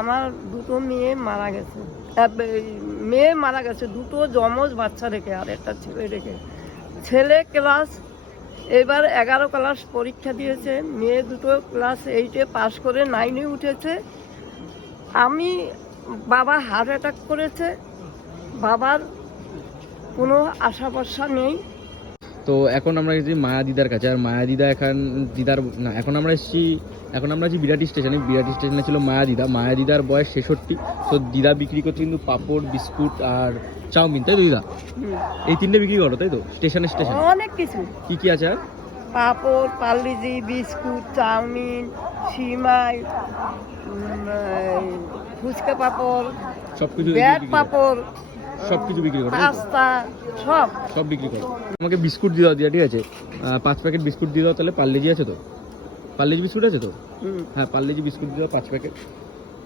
আমার দুটো মেয়ে মারা গেছে, মেয়ে মারা গেছে, দুটো যমজ বাচ্চা রেখে আর একটা ছেলে রেখে। ছেলে ক্লাস এবার 11 ক্লাস পরীক্ষা দিয়েছে, মেয়ে দুটো ক্লাস 8-এ পাস করে 9-এ উঠেছে। আমি বাবা হার্ট অ্যাটাক করেছে, বাবার কোনো আশা ভরসা নেই। তো এখন আমরা এসেছি মায়া দিদার কাছে, আর মায়া দিদা এখন আমরা আছি বিরাটি স্টেশনে। বিরাটি স্টেশনে ছিল মায়া দিদার বয়স 66। তো দিদা বিক্রি করছে কিন্তু পাঁপড়, বিস্কুট আর চাউমিন, তাই তো দিদা? এই তিনটে বিক্রি করো, তাই তো? স্টেশনে অনেক কিছু, কি কি আছে আর? পাঁপড়, পার্লিজি, বিস্কুট, চাউমিন, সিমাই, ফুচকা পাঁপড়, সবকিছু ব্যাট পাঁপড়, সবকিছু বিক্রি করো, পাস্তা, সব বিক্রি করো। আমাকে বিস্কুট দিয়ে দাও দিয়া, ঠিক আছে? 5 প্যাকেট বিস্কুট দিয়ে দাও তাহলে। পার্লেজি আছে তো? পার্লেজি বিস্কুট আছে তো? হ্যাঁ, পার্লেজি বিস্কুট দিয়ে দাও 5 প্যাকেট।